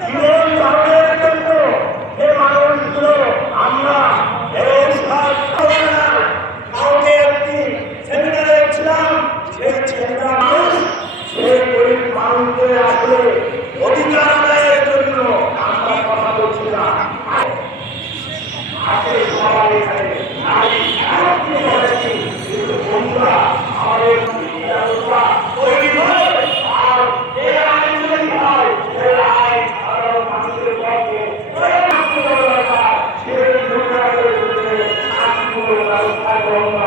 জীবন ধারণের জন্য যে মানুষগুলো, আমরা এই কাউকে একটি সেমিনারে সেই সেমিনার মানুষ গরিব মানুষদের আসলে জন্য আমরা কথা বলছি para o